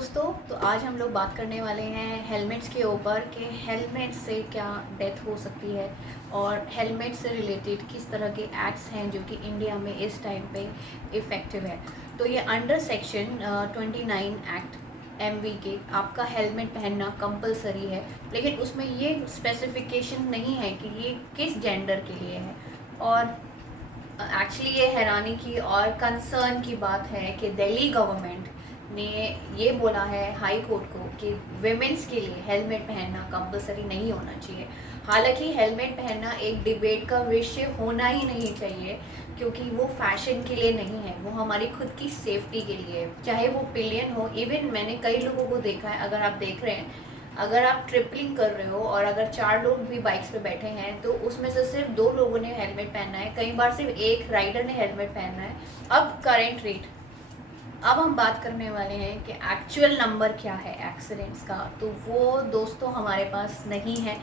दोस्तों, तो आज हम लोग बात करने वाले हैं हेलमेट्स के ऊपर कि हेलमेट से क्या डेथ हो सकती है और हेलमेट से रिलेटेड किस तरह के एक्ट्स हैं जो कि इंडिया में इस टाइम पे इफ़ेक्टिव है। तो ये अंडर सेक्शन 29 एक्ट एमवी के आपका हेलमेट पहनना कंपलसरी है, लेकिन उसमें ये स्पेसिफिकेशन नहीं है कि ये किस जेंडर के लिए है। और एक्चुअली ये हैरानी की और कंसर्न की बात है कि दिल्ली गवर्नमेंट ने ये बोला है हाई कोर्ट को कि वेमेंस के लिए हेलमेट पहनना कंपलसरी नहीं होना चाहिए। हालांकि हेलमेट पहनना एक डिबेट का विषय होना ही नहीं चाहिए, क्योंकि वो फैशन के लिए नहीं है, वो हमारी खुद की सेफ्टी के लिए है। चाहे वो पिलियन हो, इवन मैंने कई लोगों को देखा है, अगर आप देख रहे हैं, अगर आप ट्रिपलिंग कर रहे हो और अगर 4 लोग भी बाइक्स पे बैठे हैं तो उसमें से सिर्फ 2 लोगों ने हेलमेट पहनना है, कई बार सिर्फ एक राइडर ने हेलमेट पहनना है। अब करेंट रेट, अब हम बात करने वाले हैं कि एक्चुअल नंबर क्या है एक्सीडेंट्स का, तो वो दोस्तों हमारे पास नहीं है,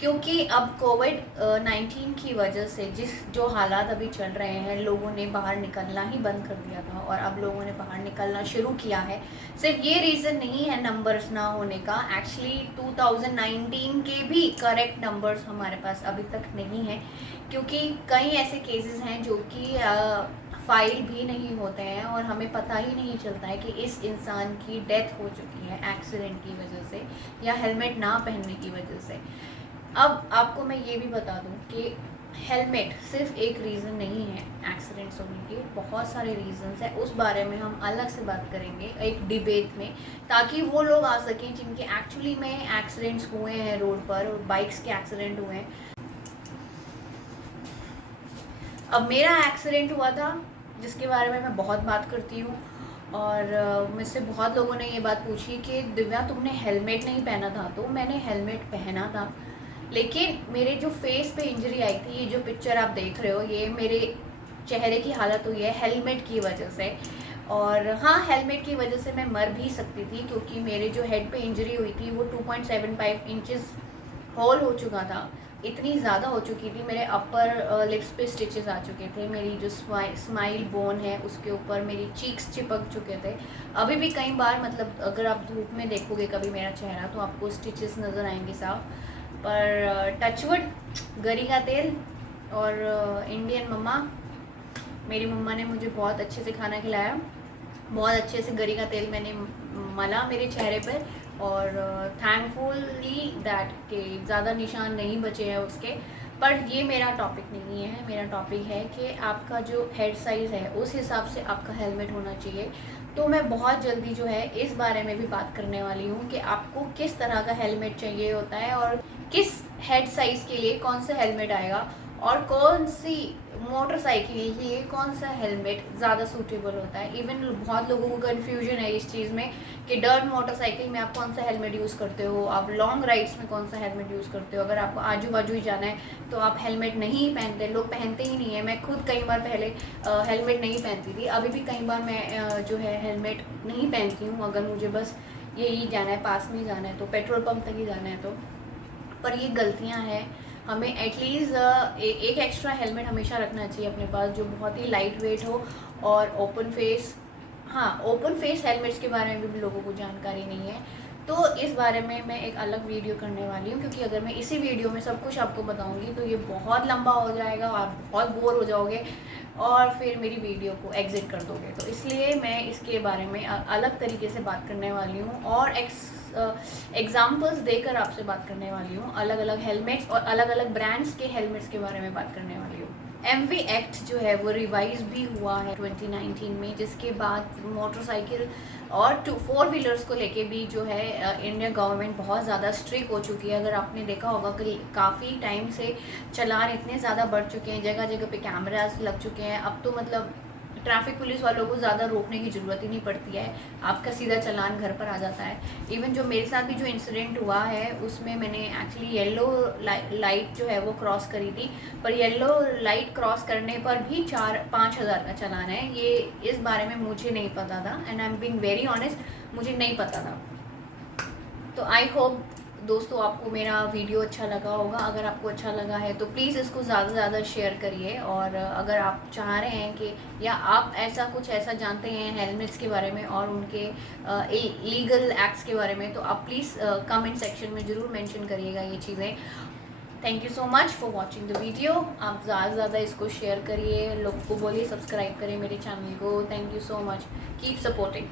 क्योंकि अब कोविड-19 की वजह से जो हालात अभी चल रहे हैं, लोगों ने बाहर निकलना ही बंद कर दिया था और अब लोगों ने बाहर निकलना शुरू किया है। सिर्फ ये रीज़न नहीं है नंबर्स ना होने का, एक्चुअली 2019 के भी करेक्ट नंबर्स हमारे पास अभी तक नहीं है, क्योंकि कई ऐसे केसेस हैं जो कि फाइल भी नहीं होते हैं और हमें पता ही नहीं चलता है कि इस इंसान की डेथ हो चुकी है एक्सीडेंट की वजह से या हेलमेट ना पहनने की वजह से। अब आपको मैं ये भी बता दूं कि हेलमेट सिर्फ एक रीज़न नहीं है एक्सीडेंट्स होने के, बहुत सारे रीज़न्स हैं। उस बारे में हम अलग से बात करेंगे एक डिबेट में, ताकि वो लोग आ सकें जिनके एक्चुअली में एक्सीडेंट्स हुए हैं रोड पर, बाइक्स के एक्सीडेंट हुए हैं। अब मेरा एक्सीडेंट हुआ था जिसके बारे में मैं बहुत बात करती हूँ, और मुझसे बहुत लोगों ने ये बात पूछी कि दिव्या तुमने हेलमेट नहीं पहना था। तो मैंने हेलमेट पहना था, लेकिन मेरे जो फेस पे इंजरी आई थी, ये जो पिक्चर आप देख रहे हो, ये मेरे चेहरे की हालत हुई है हेलमेट की वजह से। और हाँ, हेलमेट की वजह से मैं मर भी सकती थी, क्योंकि मेरे जो हेड पे इंजरी हुई थी वो 2.75 इंचेस होल हो चुका था, इतनी ज़्यादा हो चुकी थी। मेरे अपर लिप्स पे स्टिचेस आ चुके थे, मेरी जो स्माइल बोन है उसके ऊपर मेरी चीक्स चिपक चुके थे। अभी भी कई बार, मतलब अगर आप धूप में देखोगे कभी मेरा चेहरा तो आपको स्टिचेस नज़र आएंगे साफ। पर टचवुड, गरी का तेल और इंडियन मम्मा, मेरी मम्मा ने मुझे बहुत अच्छे से खाना खिलाया, बहुत अच्छे से गरी का तेल मैंने मला मेरे चेहरे पर, और थैंकफुली दैट कि ज़्यादा निशान नहीं बचे हैं उसके। पर ये मेरा टॉपिक नहीं है, मेरा टॉपिक है कि आपका जो हेड साइज़ है उस हिसाब से आपका हेलमेट होना चाहिए। तो मैं बहुत जल्दी जो है इस बारे में भी बात करने वाली हूँ कि आपको किस तरह का हेलमेट चाहिए होता है और किस हेड साइज़ के लिए कौन सा हेलमेट आएगा, और कौन सी मोटरसाइकिल के लिए कौन सा हेलमेट ज़्यादा सूटेबल होता है। इवन बहुत लोगों को कन्फ्यूजन है इस चीज़ में कि डर्ट मोटरसाइकिल में आप कौन सा हेलमेट यूज़ करते हो, आप लॉन्ग राइड्स में कौन सा हेलमेट यूज़ करते हो, अगर आपको आजू बाजू ही जाना है तो आप हेलमेट नहीं पहनते। लोग पहनते ही नहीं है, मैं खुद कई बार पहले हेलमेट नहीं पहनती थी, अभी भी कई बार मैं जो है हेलमेट नहीं पहनती हूँ। अगर मुझे बस यही जाना है, पास में ही जाना है, तो पेट्रोल पंप तक ही जाना है तो। पर ये गलतियाँ हैं, हमें एटलीस्ट एक एक्स्ट्रा हेलमेट हमेशा रखना चाहिए अपने पास, जो बहुत ही लाइट वेट हो और ओपन फेस। हाँ, ओपन फेस हेलमेट्स के बारे में भी लोगों को जानकारी नहीं है, तो इस बारे में मैं एक अलग वीडियो करने वाली हूँ, क्योंकि अगर मैं इसी वीडियो में सब कुछ आपको बताऊँगी तो ये बहुत लंबा हो जाएगा, आप बहुत बोर हो जाओगे और फिर मेरी वीडियो को एग्जिट कर दोगे। तो इसलिए मैं इसके बारे में अलग तरीके से बात करने वाली हूँ और एग्जाम्पल्स देकर आपसे बात करने वाली हूँ, अलग अलग हेलमेट्स और अलग अलग ब्रांड्स के हेलमेट्स के बारे में बात करने वाली हूँ। एमवी एक्ट जो है वो रिवाइज भी हुआ है 2019 में, जिसके बाद मोटरसाइकिल और 4 व्हीलर्स को लेके भी जो है इंडियन गवर्नमेंट बहुत ज़्यादा स्ट्रिक्ट हो चुकी है। अगर आपने देखा होगा कि काफ़ी टाइम से चालान इतने ज़्यादा बढ़ चुके हैं, जगह जगह पे कैमरास लग चुके हैं, अब तो मतलब ट्रैफिक पुलिस वालों को ज़्यादा रोकने की ज़रूरत ही नहीं पड़ती है, आपका सीधा चालान घर पर आ जाता है। इवन जो मेरे साथ भी जो इंसिडेंट हुआ है उसमें मैंने एक्चुअली येलो लाइट जो है वो क्रॉस करी थी, पर येलो लाइट क्रॉस करने पर भी 4-5 हज़ार का चालान है। ये इस बारे में मुझे नहीं पता था, and I am being very honest, मुझे नहीं पता था। तो आई होप दोस्तों आपको मेरा वीडियो अच्छा लगा होगा। अगर आपको अच्छा लगा है तो प्लीज़ इसको ज़्यादा से ज़्यादा शेयर करिए। और अगर आप चाह रहे हैं कि या आप ऐसा जानते हैं हेलमेट्स के बारे में और उनके लीगल एक्ट्स के बारे में, तो आप प्लीज़ कमेंट सेक्शन में ज़रूर मेंशन करिएगा ये चीज़ें। Thank you so much for watching the video. आप ज़्यादा से ज़्यादा इसको शेयर करिए, लोगों को बोलिए सब्सक्राइब करें मेरे चैनल को। Thank you so much, keep supporting.